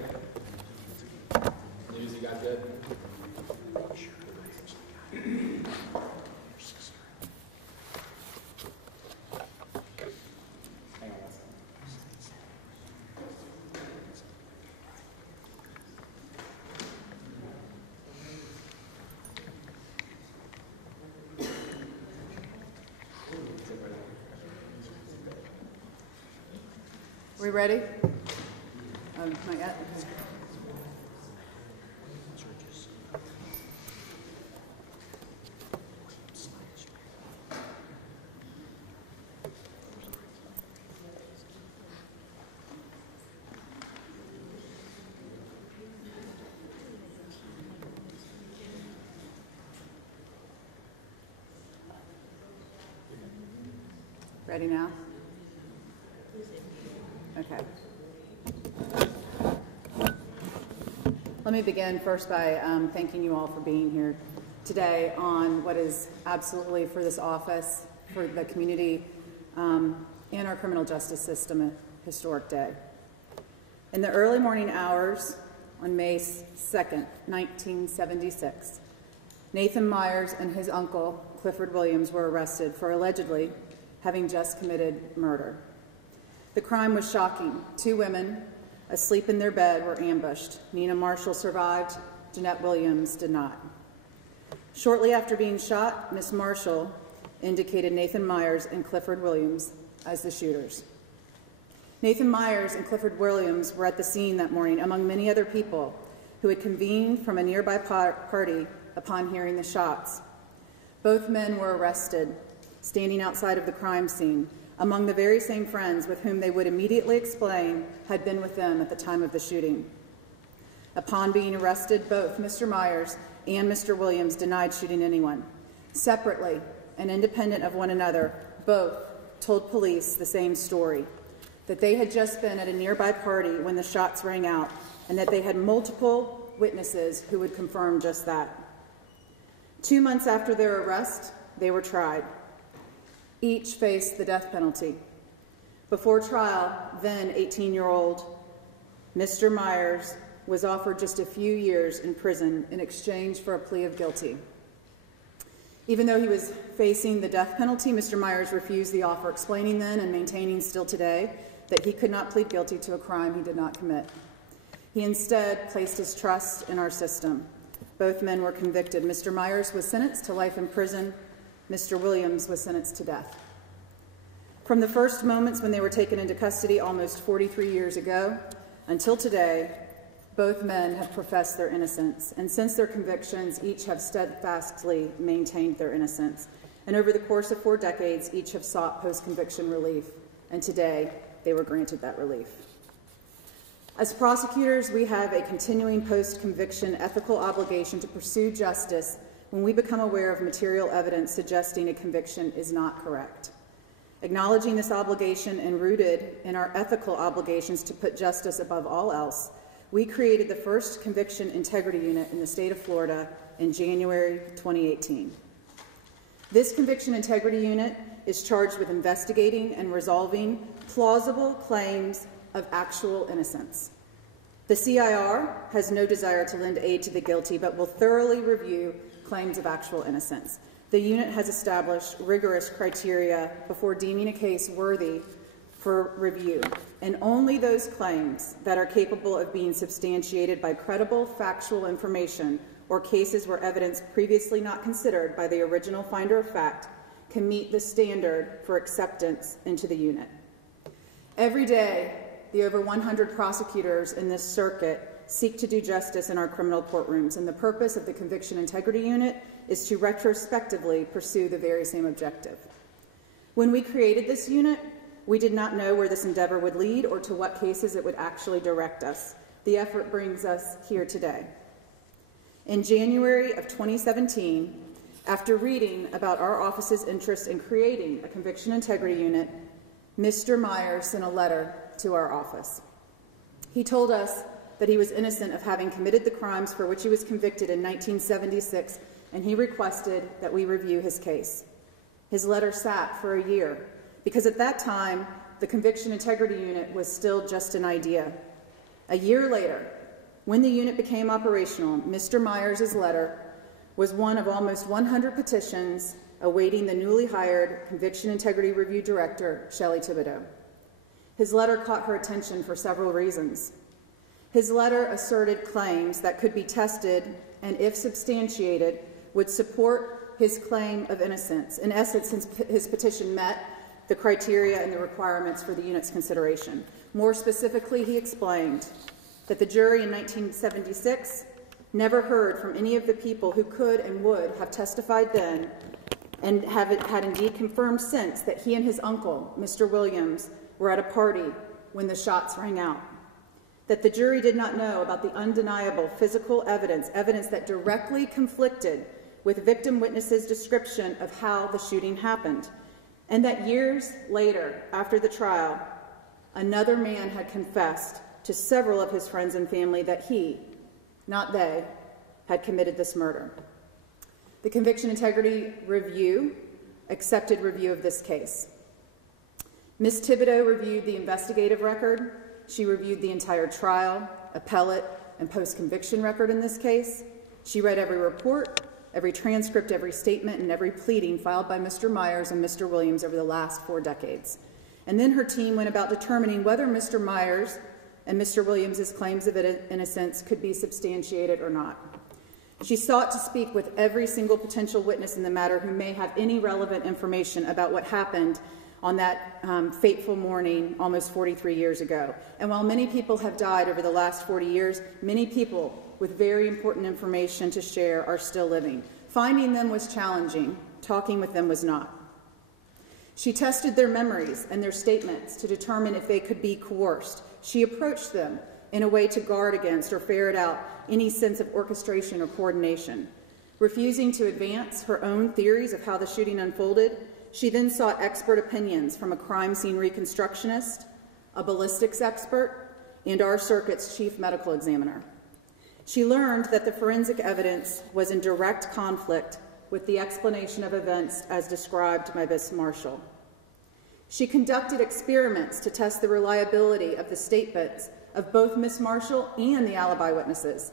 good? News you got good? Hang on one second. We ready? Not yet. Okay. Ready now? Okay. Let me begin first by thanking you all for being here today on what is absolutely, for this office, for the community, and our criminal justice system, a historic day. In the early morning hours on May 2nd, 1976, Nathan Myers and his uncle, Clifford Williams, were arrested for allegedly having just committed murder. The crime was shocking. 2 women asleep in their bed were ambushed. Nina Marshall survived. Jeanette Williams did not. Shortly after being shot, Miss Marshall indicated Nathan Myers and Clifford Williams as the shooters. Nathan Myers and Clifford Williams were at the scene that morning, among many other people who had convened from a nearby party upon hearing the shots. Both men were arrested, standing outside of the crime scene, among the very same friends with whom they would immediately explain had been with them at the time of the shooting. Upon being arrested, both Mr. Myers and Mr. Williams denied shooting anyone. Separately and independent of one another, both told police the same story, that they had just been at a nearby party when the shots rang out, and that they had multiple witnesses who would confirm just that. 2 months after their arrest, they were tried. Each faced the death penalty. Before trial, then 18-year-old Mr. Myers was offered just a few years in prison in exchange for a plea of guilty. Even though he was facing the death penalty, Mr. Myers refused the offer, explaining then and maintaining still today that he could not plead guilty to a crime he did not commit. He instead placed his trust in our system. Both men were convicted. Mr. Myers was sentenced to life in prison. Mr. Williams was sentenced to death. From the first moments when they were taken into custody almost 43 years ago until today, both men have professed their innocence, and since their convictions, each have steadfastly maintained their innocence. And over the course of 4 decades, each have sought post-conviction relief, and today they were granted that relief. As prosecutors, we have a continuing post-conviction ethical obligation to pursue justice when we become aware of material evidence suggesting a conviction is not correct. Acknowledging this obligation and rooted in our ethical obligations to put justice above all else, we created the first conviction integrity unit in the state of Florida in January 2018. This conviction integrity unit is charged with investigating and resolving plausible claims of actual innocence. The CIR has no desire to lend aid to the guilty, but will thoroughly review claims of actual innocence. The unit has established rigorous criteria before deeming a case worthy for review, and only those claims that are capable of being substantiated by credible factual information or cases where evidence previously not considered by the original finder of fact can meet the standard for acceptance into the unit. Every day, the over 100 prosecutors in this circuit seek to do justice in our criminal courtrooms, and the purpose of the Conviction Integrity Unit is to retrospectively pursue the very same objective. When we created this unit, we did not know where this endeavor would lead or to what cases it would actually direct us. The effort brings us here today. In January of 2017, after reading about our office's interest in creating a Conviction Integrity Unit, Mr. Myers sent a letter to our office. He told us that he was innocent of having committed the crimes for which he was convicted in 1976, and he requested that we review his case. His letter sat for a year, because at that time, the Conviction Integrity Unit was still just an idea. A year later, when the unit became operational, Mr. Myers' letter was one of almost 100 petitions awaiting the newly hired Conviction Integrity Review Director, Shelley Thibodeau. His letter caught her attention for several reasons. His letter asserted claims that could be tested and, if substantiated, would support his claim of innocence. In essence, his petition met the criteria and the requirements for the unit's consideration. More specifically, he explained that the jury in 1976 never heard from any of the people who could and would have testified then, and had indeed confirmed since, that he and his uncle, Mr. Williams, were at a party when the shots rang out. That the jury did not know about the undeniable physical evidence that directly conflicted with victim witnesses' description of how the shooting happened, and that years later, after the trial, another man had confessed to several of his friends and family that he, not they, had committed this murder. The Conviction Integrity Review accepted review of this case. Ms. Thibodeau reviewed the investigative record. She reviewed the entire trial, appellate, and post-conviction record in this case. She read every report, every transcript, every statement, and every pleading filed by Mr. Myers and Mr. Williams over the last 4 decades. And then her team went about determining whether Mr. Myers and Mr. Williams' claims of innocence could be substantiated or not. She sought to speak with every single potential witness in the matter who may have any relevant information about what happened on that fateful morning almost 43 years ago. And while many people have died over the last 40 years, many people with very important information to share are still living. Finding them was challenging. Talking with them was not. She tested their memories and their statements to determine if they could be coerced. She approached them in a way to guard against or ferret out any sense of orchestration or coordination. Refusing to advance her own theories of how the shooting unfolded, she then sought expert opinions from a crime scene reconstructionist, a ballistics expert, and our circuit's chief medical examiner. She learned that the forensic evidence was in direct conflict with the explanation of events as described by Miss Marshall. She conducted experiments to test the reliability of the statements of both Miss Marshall and the alibi witnesses.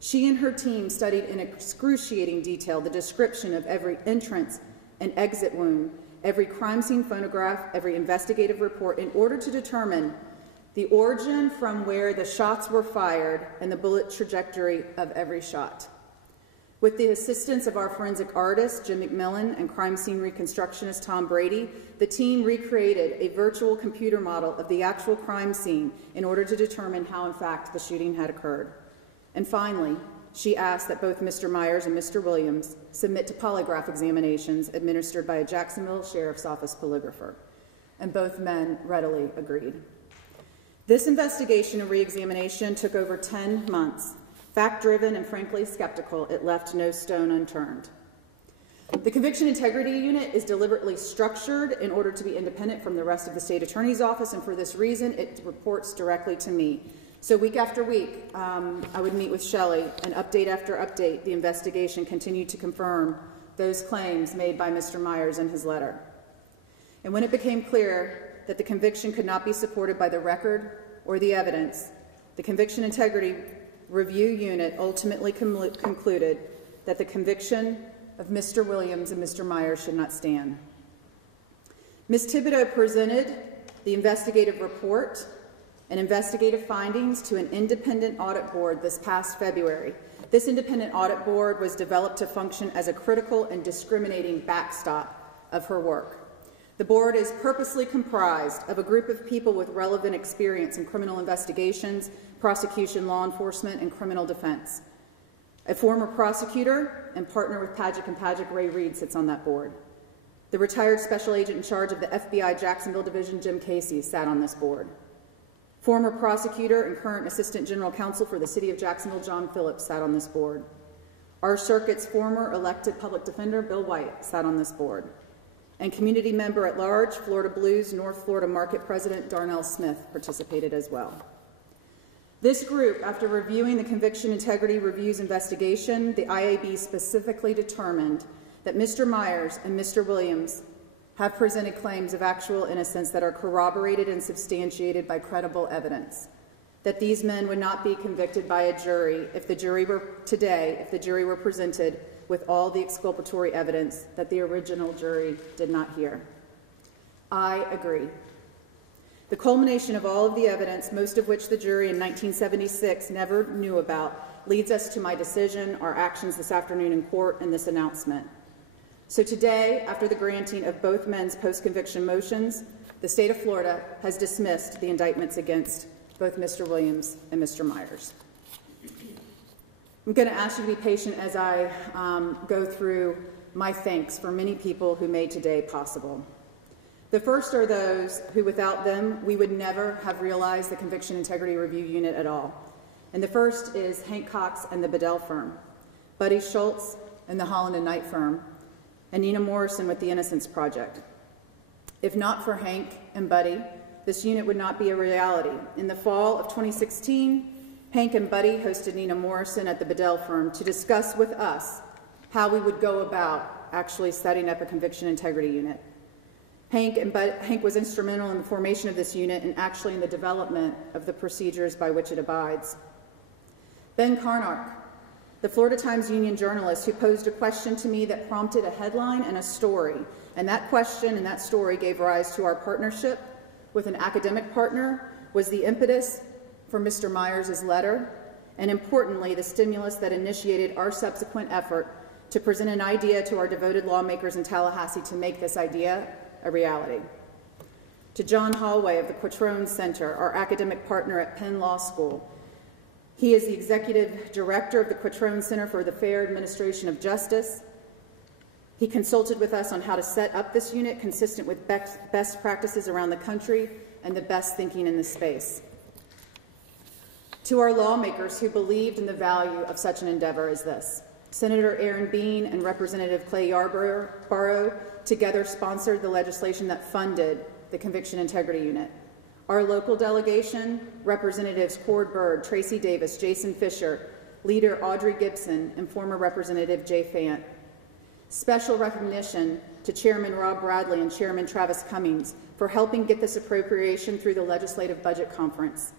She and her team studied in excruciating detail the description of every entrance and exit wound, every crime scene photograph, every investigative report, in order to determine the origin from where the shots were fired and the bullet trajectory of every shot. With the assistance of our forensic artist, Jim McMillan, and crime scene reconstructionist Tom Brady, the team recreated a virtual computer model of the actual crime scene in order to determine how, in fact, the shooting had occurred. And finally, she asked that both Mr. Myers and Mr. Williams submit to polygraph examinations administered by a Jacksonville Sheriff's Office polygrapher, and both men readily agreed. This investigation and re-examination took over 10 months. Fact-driven and frankly skeptical, it left no stone unturned. The Conviction Integrity Unit is deliberately structured in order to be independent from the rest of the State Attorney's Office, and for this reason, it reports directly to me. So week after week, I would meet with Shelley, and update after update, the investigation continued to confirm those claims made by Mr. Myers in his letter. And when it became clear that the conviction could not be supported by the record or the evidence, the Conviction Integrity Review Unit ultimately concluded that the conviction of Mr. Williams and Mr. Myers should not stand. Ms. Thibodeau presented the investigative report and investigative findings to an independent audit board this past February. This independent audit board was developed to function as a critical and discriminating backstop of her work. The board is purposely comprised of a group of people with relevant experience in criminal investigations, prosecution, law enforcement, and criminal defense. A former prosecutor and partner with Padgett & Padgett, Ray Reed, sits on that board. The retired special agent in charge of the FBI Jacksonville Division, Jim Casey, sat on this board. Former prosecutor and current assistant general counsel for the city of Jacksonville, John Phillips, sat on this board. Our circuit's former elected public defender, Bill White, sat on this board. And community member at large, Florida Blues North Florida Market President Darnell Smith participated as well. This group, after reviewing the Conviction Integrity Review's investigation, the IAB specifically determined that Mr. Myers and Mr. Williams have presented claims of actual innocence that are corroborated and substantiated by credible evidence. that these men would not be convicted by a jury if the jury were presented with all the exculpatory evidence that the original jury did not hear. I agree. The culmination of all of the evidence, most of which the jury in 1976 never knew about, leads us to my decision, our actions this afternoon in court, and this announcement. So today, after the granting of both men's post-conviction motions, the state of Florida has dismissed the indictments against both Mr. Williams and Mr. Myers. I'm going to ask you to be patient as I go through my thanks for many people who made today possible. The first are those who, without them, we would never have realized the Conviction Integrity Review Unit at all. And the first is Hank Cox and the Bedell firm, Buddy Schultz and the Holland and Knight firm, and Nina Morrison with the Innocence Project. If not for Hank and Buddy, this unit would not be a reality. In the fall of 2016, Hank and Buddy hosted Nina Morrison at the Bedell firm to discuss with us how we would go about actually setting up a conviction integrity unit. Hank was instrumental in the formation of this unit and actually in the development of the procedures by which it abides. Ben Carnark, the Florida Times Union journalist who posed a question to me that prompted a headline and a story, and that question and that story gave rise to our partnership with an academic partner, was the impetus for Mr. Myers' letter, and importantly, the stimulus that initiated our subsequent effort to present an idea to our devoted lawmakers in Tallahassee to make this idea a reality. To John Hallway of the Quattrone Center, our academic partner at Penn Law School. He is the executive director of the Quattrone Center for the Fair Administration of Justice. He consulted with us on how to set up this unit consistent with best practices around the country and the best thinking in this space. To our lawmakers who believed in the value of such an endeavor as this, Senator Aaron Bean and Representative Clay Yarborough together sponsored the legislation that funded the Conviction Integrity Unit. Our local delegation, Representatives Cord Bird, Tracy Davis, Jason Fisher, Leader Audrey Gibson, and former Representative Jay Fant. Special recognition to Chairman Rob Bradley and Chairman Travis Cummings for helping get this appropriation through the Legislative Budget Conference.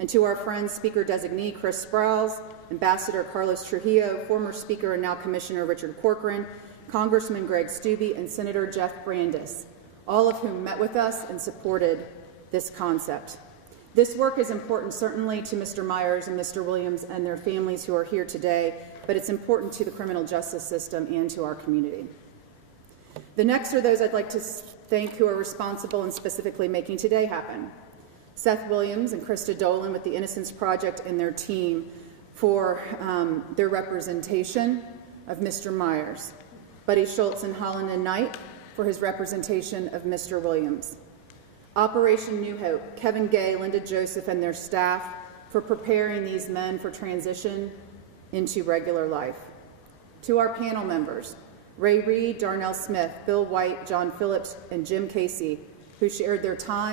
And to our friend Speaker-designee Chris Sprowls, Ambassador Carlos Trujillo, former Speaker and now Commissioner Richard Corcoran, Congressman Greg Stubbe, and Senator Jeff Brandes, all of whom met with us and supported this concept. This work is important certainly to Mr. Myers and Mr. Williams and their families who are here today, but it's important to the criminal justice system and to our community. The next are those I'd like to thank who are responsible and specifically making today happen. Seth Williams and Krista Dolan with the Innocence Project and their team for their representation of Mr. Myers. Buddy Schultz and Holland and Knight for his representation of Mr. Williams. Operation New Hope, Kevin Gay, Linda Joseph, and their staff for preparing these men for transition into regular life. To our panel members, Ray Reed, Darnell Smith, Bill White, John Phillips, and Jim Casey, who shared their time